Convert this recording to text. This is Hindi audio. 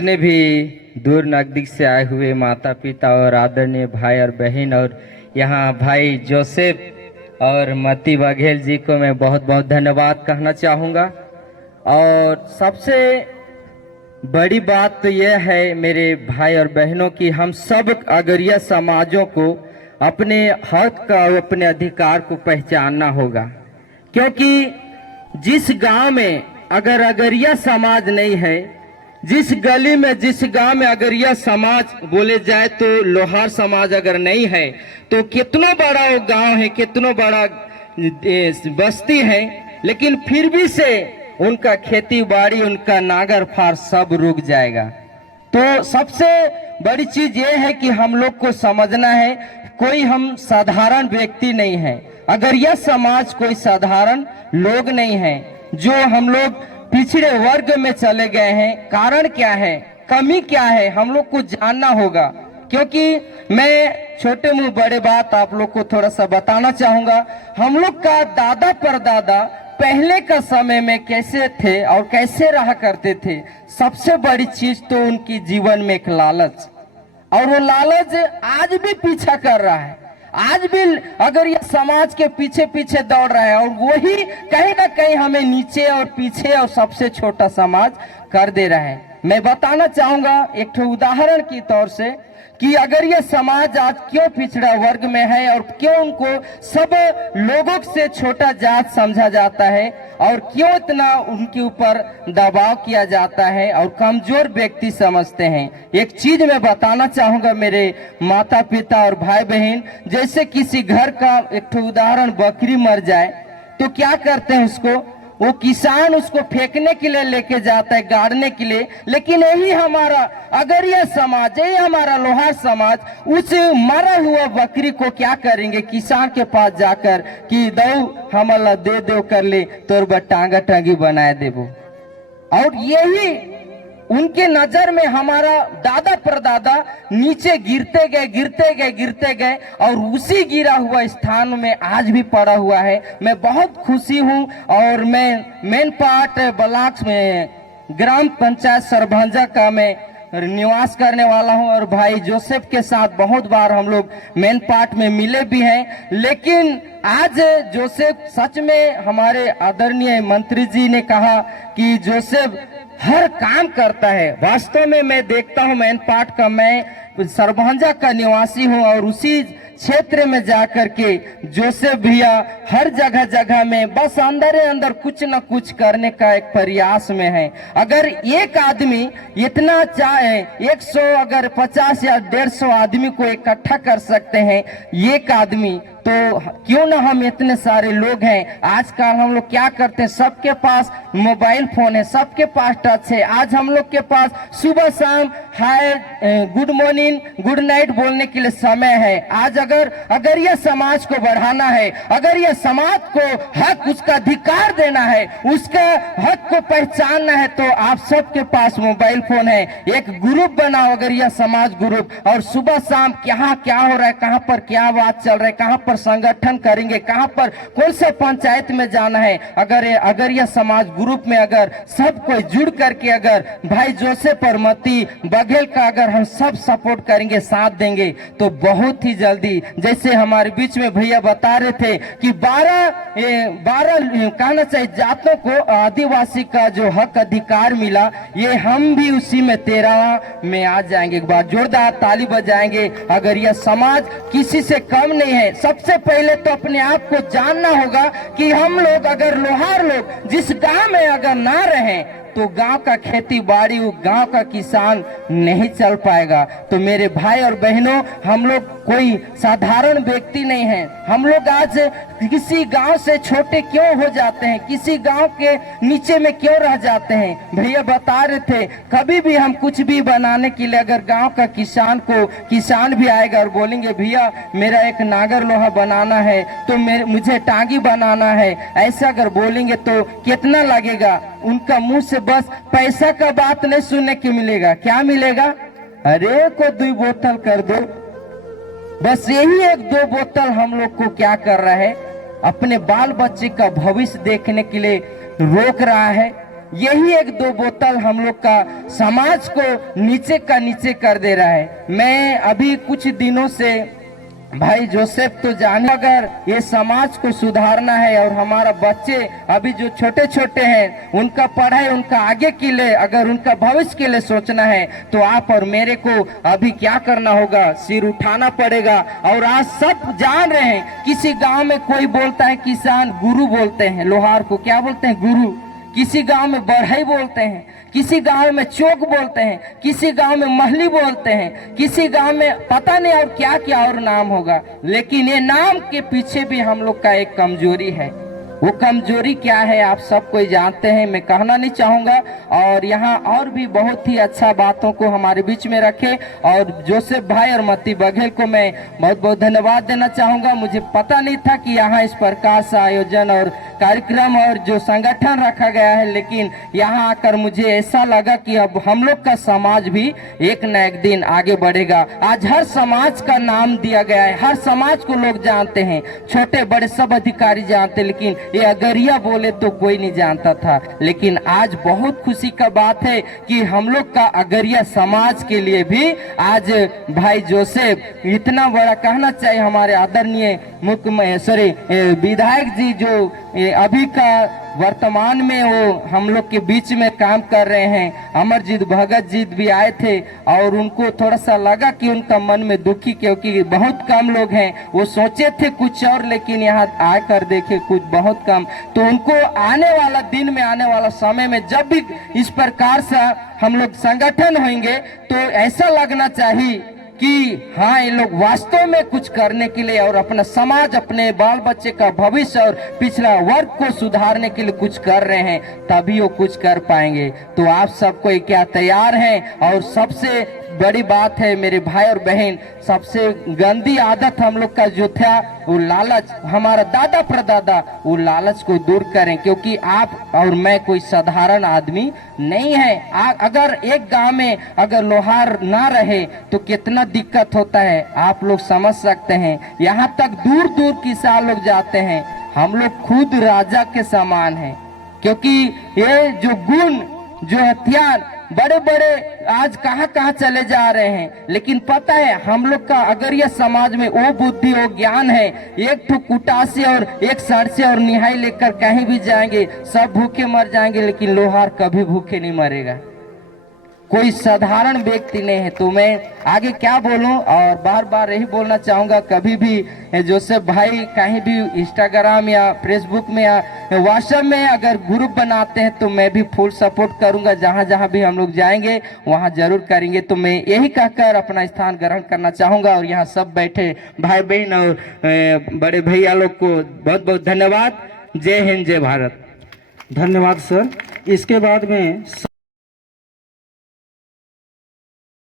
जितने भी दूर नजदीक से आए हुए माता पिता और आदरणीय भाई और बहन, और यहाँ भाई जोसेफ और मती बघेल जी को मैं बहुत बहुत धन्यवाद कहना चाहूँगा। और सबसे बड़ी बात तो यह है मेरे भाई और बहनों की हम सब अगरिया समाजों को अपने हक का और अपने अधिकार को पहचानना होगा, क्योंकि जिस गांव में अगर अगरिया समाज नहीं है, जिस गली में जिस गांव में अगरिया समाज बोले जाए तो लोहार समाज अगर नहीं है, तो कितना बड़ा वो गांव है, कितना बड़ा बस्ती है, लेकिन फिर भी से उनका खेती बाड़ी, उनका नागर फार सब रुक जाएगा। तो सबसे बड़ी चीज ये है कि हम लोग को समझना है, कोई हम साधारण व्यक्ति नहीं है। अगर यह समाज कोई साधारण लोग नहीं है, जो हम लोग पिछड़े वर्ग में चले गए हैं, कारण क्या है, कमी क्या है, हम लोग को जानना होगा। क्योंकि मैं छोटे मुंह बड़े बात आप लोग को थोड़ा सा बताना चाहूंगा। हम लोग का दादा परदादा पहले का समय में कैसे थे और कैसे रहा करते थे। सबसे बड़ी चीज तो उनकी जीवन में एक लालच, और वो लालच आज भी पीछा कर रहा है। आज भी अगर ये समाज के पीछे पीछे दौड़ रहा है, और वही कहीं ना कहीं हमें नीचे और पीछे और सबसे छोटा समाज कर दे रहा है। मैं बताना चाहूंगा एक उदाहरण की तौर से कि अगर ये समाज आज क्यों पिछड़ा वर्ग में है और क्यों उनको सब लोगों से छोटा जात समझा जाता है, और क्यों इतना उनके ऊपर दबाव किया जाता है और कमजोर व्यक्ति समझते हैं। एक चीज मैं बताना चाहूंगा मेरे माता पिता और भाई बहन, जैसे किसी घर का एक उदाहरण, बकरी मर जाए तो क्या करते हैं, उसको वो किसान उसको फेंकने के लिए लेके जाता है, गाड़ने के लिए। लेकिन यही हमारा अगर यह समाज, यही हमारा लोहार समाज उस मरा हुआ बकरी को क्या करेंगे, किसान के पास जाकर कि दो हमला दे दो कर ले तोर टांगा टांगी बनाए देबो। और यही उनके नजर में हमारा दादा परदादा नीचे गिरते गए गिरते गए गिरते गए, और उसी गिरा हुआ स्थान में आज भी पड़ा हुआ है। मैं बहुत खुशी हूं, और मैं मेन पार्ट ब्लॉक में ग्राम पंचायत सरभंजा का मैं निवास करने वाला हूं, और भाई जोसेफ के साथ बहुत बार हम लोग मेन पार्ट में मिले भी हैं। लेकिन आज जोसेफ सच में, हमारे आदरणीय मंत्री जी ने कहा कि जोसेफ हर काम करता है। वास्तव में मैं देखता हूं मैन पार्ट का, मैं सरभंजा का निवासी हूं, और उसी क्षेत्र में जाकर के जोसेफ भैया हर जगह जगह में बस अंदर अंदर कुछ न कुछ करने का एक प्रयास में है। अगर एक आदमी इतना चाहे, 100 अगर 50 या 150 आदमी को इकट्ठा कर सकते हैं एक आदमी, तो क्यों ना हम इतने सारे लोग हैं। आजकल हम लोग क्या करते हैं, सबके पास मोबाइल फोन है, सबके पास टच है। आज हम लोग के पास सुबह शाम हाय, गुड मॉर्निंग, गुड नाइट बोलने के लिए समय है। आज अगर यह समाज को बढ़ाना है, अगर यह समाज को हक, उसका अधिकार देना है, उसका हक को पहचानना है, तो आप सबके पास मोबाइल फोन है। एक ग्रुप बनाओ, अगर यह समाज ग्रुप, और सुबह शाम क्या क्या हो रहा है, कहां पर क्या बात चल रहा है, कहां पर संगठन करेंगे, कहां पर कौन सा पंचायत में जाना है, अगर यह समाज ग्रुप में अगर सब कोई जुड़ करके अगर भाई जोसेफ और मती बघेल का अगर हम सब सपोर्ट करेंगे, साथ देंगे, तो बहुत ही जल्दी, जैसे हमारे बीच में भैया बता रहे थे कि 12 कहना चाहिए जातों को आदिवासी का जो हक अधिकार मिला, ये हम भी उसी में 13वां में आ जाएंगे। एक बार जोरदार ताली बजाएंगे। अगर यह समाज किसी से कम नहीं है, सबसे पहले तो अपने आप को जानना होगा कि हम लोग अगर लोहार लोग जिस गांव में अगर ना रहें, तो गांव का खेती बाड़ी, गांव का किसान नहीं चल पाएगा। तो मेरे भाई और बहनों, हम लोग कोई साधारण व्यक्ति नहीं है। हम लोग आज किसी गांव से छोटे क्यों हो जाते हैं, किसी गांव के नीचे में क्यों रह जाते हैं। भैया बता रहे थे, कभी भी हम कुछ भी बनाने के लिए अगर गांव का किसान भी आएगा और बोलेंगे भैया मेरा एक नागर लोहा बनाना है, तो मुझे टांगी बनाना है, ऐसा अगर बोलेंगे तो कितना लगेगा। उनका मुंह से बस पैसा का बात नहीं सुनने को मिलेगा। क्या मिलेगा, अरे को 2 बोतल कर दो। बस यही 1-2 बोतल हम लोग को क्या कर रहा है, अपने बाल बच्चे का भविष्य देखने के लिए रोक रहा है। यही एक दो बोतल हम लोग का समाज को नीचे का नीचे कर दे रहा है। मैं अभी कुछ दिनों से भाई जोसेफ तो जाने, अगर ये समाज को सुधारना है और हमारा बच्चे अभी जो छोटे छोटे हैं उनका पढ़ाई, उनका आगे के लिए, अगर उनका भविष्य के लिए सोचना है तो आप और मेरे को अभी क्या करना होगा, सिर उठाना पड़ेगा। और आज सब जान रहे हैं, किसी गांव में कोई बोलता है किसान, गुरु बोलते हैं, लोहार को क्या बोलते हैं, गुरु। किसी गांव में बढ़ई बोलते हैं, किसी गांव में चौक बोलते हैं, किसी गांव में महली बोलते हैं, किसी गांव में पता नहीं और क्या क्या और नाम होगा। लेकिन ये नाम के पीछे भी हम लोग का एक कमजोरी है। वो कमजोरी क्या है आप सब कोई जानते हैं, मैं कहना नहीं चाहूंगा। और यहाँ और भी बहुत ही अच्छा बातों को हमारे बीच में रखे, और जोसेफ भाई और मती बघेल को मैं बहुत बहुत धन्यवाद देना चाहूंगा। मुझे पता नहीं था कि यहाँ इस प्रकार से आयोजन और कार्यक्रम और जो संगठन रखा गया है, लेकिन यहाँ आकर मुझे ऐसा लगा कि अब हम लोग का समाज भी एक न एक दिन आगे बढ़ेगा। आज हर समाज का नाम दिया गया है, हर समाज को लोग जानते हैं, छोटे बड़े सब अधिकारी जानते, लेकिन ये अगरिया बोले तो कोई नहीं जानता था। लेकिन आज बहुत खुशी का बात है कि हम लोग का अगरिया समाज के लिए भी आज भाई जोसेफ, इतना बड़ा कहना चाहिए, हमारे आदरणीय विधायक जी जो अभी का वर्तमान में वो हम लोग के बीच में काम कर रहे हैं, अमरजीत भगत जी भी आए थे और उनको थोड़ा सा लगा कि उनका मन में दुखी, क्योंकि बहुत कम लोग हैं। वो सोचे थे कुछ और, लेकिन यहाँ आकर देखे कुछ बहुत कम। तो उनको आने वाला दिन में, आने वाला समय में जब भी इस प्रकार से हम लोग संगठन होंगे तो ऐसा लगना चाहिए कि हाँ, ये लोग वास्तव में कुछ करने के लिए और अपना समाज, अपने बाल बच्चे का भविष्य और पिछड़ा वर्ग को सुधारने के लिए कुछ कर रहे हैं, तभी वो कुछ कर पाएंगे। तो आप सबको क्या तैयार हैं? और सबसे बड़ी बात है मेरे भाई और बहन, सबसे गंदी आदत हम लोग का जो था वो लालच, हमारा दादा परदादा, वो लालच को दूर करें, क्योंकि आप और मैं कोई साधारण आदमी नहीं है। अगर एक गांव में अगर लोहार ना रहे तो कितना दिक्कत होता है आप लोग समझ सकते हैं। यहाँ तक दूर दूर किसान लोग जाते हैं, हम लोग खुद राजा के समान हैं, क्योंकि ये जो गुण, जो हथियार बड़े बड़े आज कहाँ कहाँ चले जा रहे हैं। लेकिन पता है हम लोग का अगर यह समाज में वो बुद्धि, वो ज्ञान है, एक ठो कुटासी और एक सरसे और निहाई लेकर कहीं भी जाएंगे, सब भूखे मर जाएंगे, लेकिन लोहार कभी भूखे नहीं मरेगा, कोई साधारण व्यक्ति नहीं है। तो मैं आगे क्या बोलूं, और बार बार यही बोलना चाहूंगा, कभी भी जोसेफ भाई कहीं भी इंस्टाग्राम या फेसबुक में या व्हाट्सएप में अगर ग्रुप बनाते हैं तो मैं भी फुल सपोर्ट करूंगा, जहां जहां भी हम लोग जाएंगे वहां जरूर करेंगे। तो मैं यही कहकर अपना स्थान ग्रहण करना चाहूंगा, और यहाँ सब बैठे भाई बहन और बड़े भैया लोग को बहुत बहुत धन्यवाद। जय हिंद, जय भारत। धन्यवाद सर। इसके बाद में